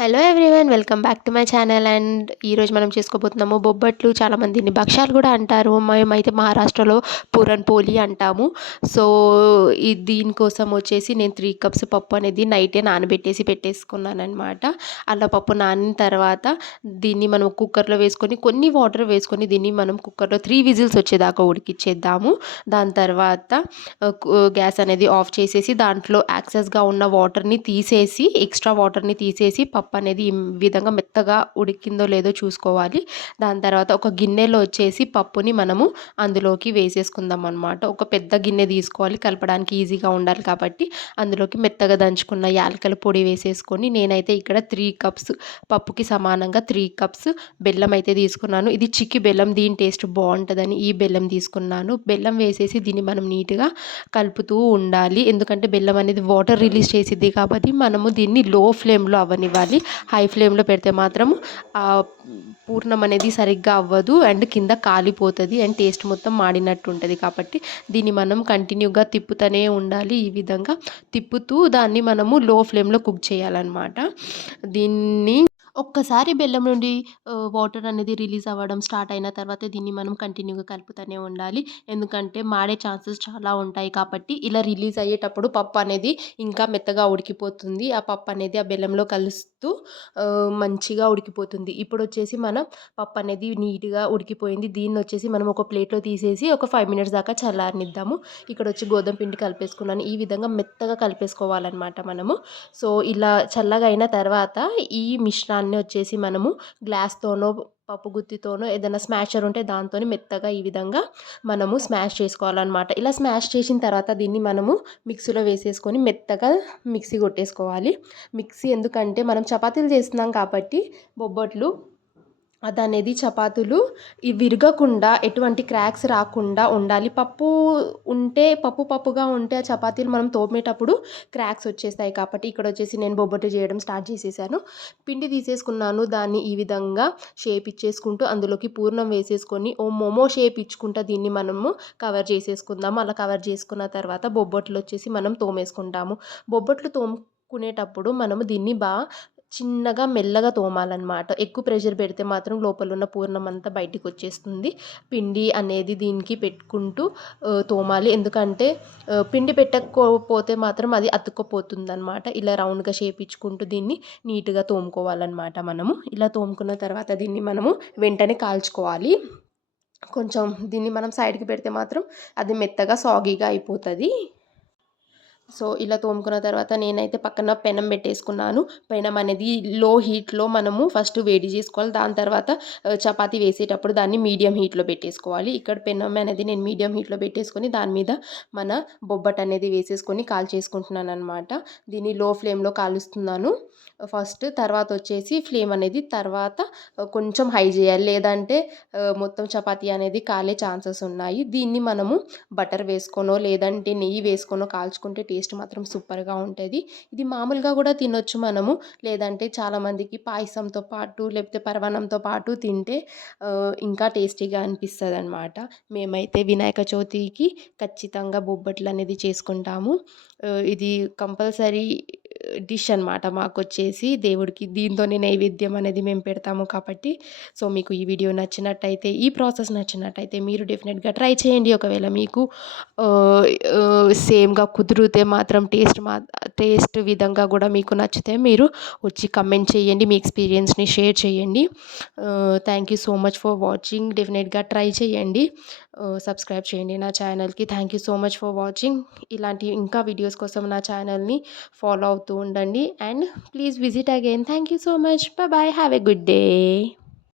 Hello everyone, welcome back to my channel. And ఈరోజు మనం చేసుకోబోతున్నాము బొబ్బట్లు. చాలామంది దీన్ని భక్షాలు కూడా అంటారు. మేమైతే మహారాష్ట్రలో పూరన్ పోలి అంటాము. సో దీనికోసం వచ్చేసి నేను 3 కప్స్ పప్పు అనేది నైటే నానబెట్టేసి పెట్టేసుకున్నాను అనమాట. అలా పప్పు నానిన తర్వాత దీన్ని మనం కుక్కర్లో వేసుకొని కొన్ని వాటర్ వేసుకొని దీన్ని మనం కుక్కర్లో 3 విజిల్స్ వచ్చేదాకా ఉడికిచ్చేద్దాము. దాని తర్వాత గ్యాస్ అనేది ఆఫ్ చేసేసి దాంట్లో యాక్సెస్గా ఉన్న వాటర్ని తీసేసి, ఎక్స్ట్రా వాటర్ని తీసేసి పప్పు అనేది ఈ విధంగా మెత్తగా ఉడికిందో లేదో చూసుకోవాలి. దాని తర్వాత ఒక గిన్నెలో వచ్చేసి పప్పుని మనము అందులోకి వేసేసుకుందాం అనమాట. ఒక పెద్ద గిన్నె తీసుకోవాలి, కలపడానికి ఈజీగా ఉండాలి కాబట్టి. అందులోకి మెత్తగా దంచుకున్న యాలకల పొడి వేసేసుకొని, నేనైతే ఇక్కడ 3 కప్స్ పప్పుకి సమానంగా 3 కప్స్ బెల్లం అయితే తీసుకున్నాను. ఇది చిక్కి బెల్లం, దీని టేస్ట్ బాగుంటుందని ఈ బెల్లం తీసుకున్నాను. బెల్లం వేసేసి దీన్ని మనం నీట్గా కలుపుతూ ఉండాలి. ఎందుకంటే బెల్లం అనేది వాటర్ రిలీజ్ చేసిద్ది కాబట్టి మనము దీన్ని లో ఫ్లేమ్లో అవ్వనివ్వాలి. హై ఫ్లేమ్లో పెడితే మాత్రం పూర్ణం అనేది సరిగ్గా అవ్వదు అండ్ కింద కాలిపోతుంది అండ్ టేస్ట్ మొత్తం మాడినట్టు ఉంటుంది. కాబట్టి దీన్ని మనం కంటిన్యూగా తిప్పుతూనే ఉండాలి. ఈ విధంగా తిప్పుతూ దాన్ని మనము లో ఫ్లేమ్లో కుక్ చేయాలన్నమాట. దీన్ని ఒక్కసారి బెల్లం నుండి వాటర్ అనేది రిలీజ్ అవ్వడం స్టార్ట్ అయిన తర్వాత దీన్ని మనం కంటిన్యూగా కలుపుతూనే ఉండాలి. ఎందుకంటే మాడే ఛాన్సెస్ చాలా ఉంటాయి. కాబట్టి ఇలా రిలీజ్ అయ్యేటప్పుడు పప్పు అనేది ఇంకా మెత్తగా ఉడికిపోతుంది. ఆ పప్పు అనేది ఆ బెల్లంలో కలుస్తూ మంచిగా ఉడికిపోతుంది. ఇప్పుడు వచ్చేసి మనం పప్పు అనేది నీట్గా ఉడికిపోయింది. దీన్ని వచ్చేసి మనం ఒక ప్లేట్లో తీసేసి ఒక 5 మినిట్స్ దాకా చల్లారనిద్దాము. ఇక్కడ వచ్చి గోధుమ పిండి కలిపేసుకున్నాను. ఈ విధంగా మెత్తగా కలిపేసుకోవాలన్నమాట మనము. సో ఇలా చల్లగా అయిన తర్వాత ఈ మిశ్రాన్ని వచ్చేసి మనము గ్లాస్తోనో, పప్పు గుత్తితోనో, ఏదైనా స్మాషర్ ఉంటే దాంతోని మెత్తగా ఈ విధంగా మనము స్మాష్ చేసుకోవాలన్నమాట. ఇలా స్మాష్ చేసిన తర్వాత దీన్ని మనము మిక్సీలో వేసేసుకొని మెత్తగా మిక్సీ కొట్టేసుకోవాలి. మిక్సీ ఎందుకంటే మనం చపాతీలు చేస్తున్నాం కాబట్టి బొబ్బట్లు అదనేది చపాతీలు విరగకుండా, ఎటువంటి క్రాక్స్ రాకుండా ఉండాలి. పప్పుగా ఉంటే ఆ చపాతీలు మనం తోమేటప్పుడు క్రాక్స్ వచ్చేస్తాయి. కాబట్టి ఇక్కడ వచ్చేసి నేను బొబ్బట్లు చేయడం స్టార్ట్ చేసేసాను. పిండి తీసేసుకున్నాను. దాన్ని ఈ విధంగా షేప్ ఇచ్చేసుకుంటూ అందులోకి పూర్ణం వేసేసుకొని మోమో షేప్ ఇచ్చుకుంటూ దీన్ని మనము కవర్ చేసేసుకుందాము. అలా కవర్ చేసుకున్న తర్వాత బొబ్బట్లు వచ్చేసి మనం తోమేసుకుంటాము. బొబ్బట్లు తోముకునేటప్పుడు మనము దీన్ని చిన్నగా మెల్లగా తోమాలన్నమాట. ఎక్కువ ప్రెషర్ పెడితే మాత్రం లోపల ఉన్న పూర్ణం అంతా బయటికి వచ్చేస్తుంది. పిండి అనేది దీనికి పెట్టుకుంటూ తోమాలి. ఎందుకంటే పిండి పెట్టకపోతే మాత్రం అది అతుక్కపోతుందన్నమాట. ఇలా రౌండ్గా షేప్ ఇచ్చుకుంటూ దీన్ని నీట్గా తోముకోవాలన్నమాట మనము. ఇలా తోముకున్న తర్వాత దీన్ని మనము వెంటనే కాల్చుకోవాలి. కొంచెం దీన్ని మనం సైడ్కి పెడితే మాత్రం అది మెత్తగా సాగీగా అయిపోతుంది. సో ఇలా తోముకున్న తర్వాత నేనైతే పక్కన పెనం పెట్టేసుకున్నాను. పెనం అనేది లో హీట్లో మనము ఫస్ట్ వేడి చేసుకోవాలి. దాని తర్వాత చపాతీ వేసేటప్పుడు దాన్ని మీడియం హీట్లో పెట్టేసుకోవాలి. ఇక్కడ పెనం అనేది నేను మీడియం హీట్లో పెట్టేసుకొని దాని మీద మన బొబ్బట్ అనేది వేసేసుకొని కాల్చేసుకుంటున్నాను అనమాట. దీన్ని లో ఫ్లేమ్లో కాలుస్తున్నాను ఫస్ట్. తర్వాత వచ్చేసి ఫ్లేమ్ అనేది తర్వాత కొంచెం హై చేయాలి. లేదంటే మొత్తం చపాతీ అనేది కాలే ఛాన్సెస్ ఉన్నాయి. దీన్ని మనము బటర్ వేసుకోనో లేదంటే నెయ్యి వేసుకోనో కాల్చుకుంటే టేస్ట్ మాత్రం సూపర్గా ఉంటుంది. ఇది మామూలుగా కూడా తినొచ్చు మనము. లేదంటే చాలామందికి పాయసంతో పాటు లేకపోతే పరమాన్నంతో పాటు తింటే ఇంకా టేస్టీగా అనిపిస్తుంది అనమాట. మేమైతే వినాయక చవితికి ఖచ్చితంగా బొబ్బట్లు అనేది చేసుకుంటాము. ఇది కంపల్సరీ డిష్ అనమాట మాకొచ్చేసి. దేవుడికి దీంతోనే నైవేద్యం అనేది మేము పెడతాము కాబట్టి. సో మీకు ఈ వీడియో నచ్చినట్టయితే, ఈ ప్రాసెస్ నచ్చినట్టయితే మీరు డెఫినెట్గా ట్రై చేయండి. ఒకవేళ మీకు సేమ్గా కుదిరితే మాత్రం టేస్ట్ విధంగా కూడా మీకు నచ్చితే మీరు వచ్చి కమెంట్ చేయండి. మీ ఎక్స్పీరియన్స్ని షేర్ చేయండి. Thank you so much for watching. డెఫినెట్గా ట్రై చేయండి. సబ్స్క్రైబ్ చేయండి నా ఛానల్కి. Thank you so much for watching. ఇలాంటి ఇంకా వీడియోస్ కోసం నా ఛానల్ని ఫాలో అవుతూ ఉండండి. And please visit again. Thank you so much. Bye bye. Have a good day.